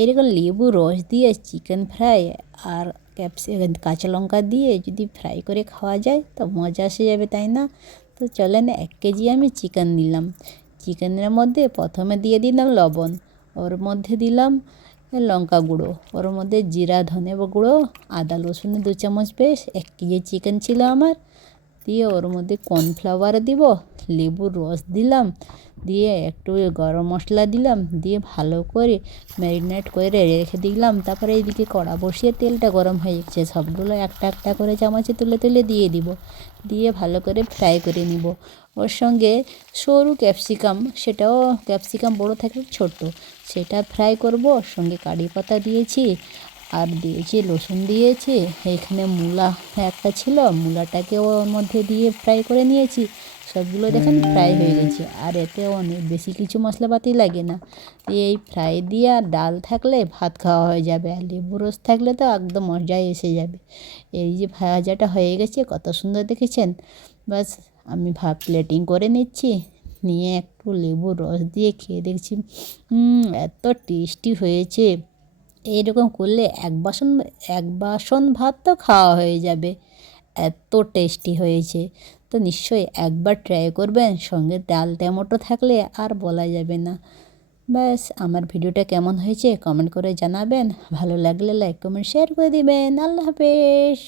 এরকম লেবু রস দিয়ে চিকেন ফ্রাই আর ক্যাপসিকাম কাঁচা লঙ্কা দিয়ে যদি ফ্রাই করে খাওয়া যায় তো মজা এসে যাবে, তাই না? তো চলেন 1 কেজি আমি চিকেন নিলাম। চিকেনের মধ্যে প্রথমে দিয়ে দিলাম লবণ, ওর মধ্যে দিলাম লঙ্কা গুঁড়ো, ওর মধ্যে জিরা ধনে গুঁড়ো, আদা রসুনের 2 চামচ পেস্ট। 1 কেজি চিকেন ছিল আমার। দিয়ে ওর মধ্যে কর্নফ্লাওয়ার দিব, লেবুর রস দিলাম, দিয়ে একটু গরম মশলা দিলাম, দিয়ে ভালো করে ম্যারিনেট করে রেখে দিলাম। তারপরে এইদিকে কড়া বসিয়ে তেলটা গরম হয়ে গেছে, সবগুলো একটা একটা করে চামচে তুলে তুলে দিয়ে দিব, দিয়ে ভালো করে ফ্রাই করে নিব। ওর সঙ্গে সরু ক্যাপসিকাম, সেটাও ক্যাপসিকাম বড় থাকে ছোট, সেটা ফ্রাই করব। ওর সঙ্গে কারি পাতা দিয়েছি, আর দিয়েছি রসুন দিয়েছি। এখানে মূলা একটা ছিল, মূলাটাকেও ওর মধ্যে দিয়ে ফ্রাই করে নিয়েছি। সবগুলো দেখেন ফ্রাই হয়ে গেছে, আর এতে অনেক বেশি কিছু মশলাপাতি লাগে না। এই ফ্রাই দিয়ে আর ডাল থাকলে ভাত খাওয়া হয়ে যাবে, আর লেবু রস থাকলে তো একদম মজাই এসে যাবে। এই যে ভাজাটা হয়ে গেছে, কত সুন্দর দেখেছেন। বাস আমি প্লেটিং করে নিচ্ছি, নিয়ে একটু লেবু রস দিয়ে খেয়ে দেখছি, এত টেস্টি হয়েছে। এইরকম করলে এক বাসন ভাত তো খাওয়া হয়ে যাবে, এত টেস্টি হয়েছে। তো নিশ্চয়ই একবার ট্রাই করবেন, সঙ্গে ডাল টমেটো থাকলে আর বলা যাবে না। ব্যাস, আমার ভিডিওটা কেমন হয়েছে কমেন্ট করে জানাবেন, ভালো লাগলে লাইক কমেন্ট শেয়ার করে দিবেন। আল্লাহ হাফেজ।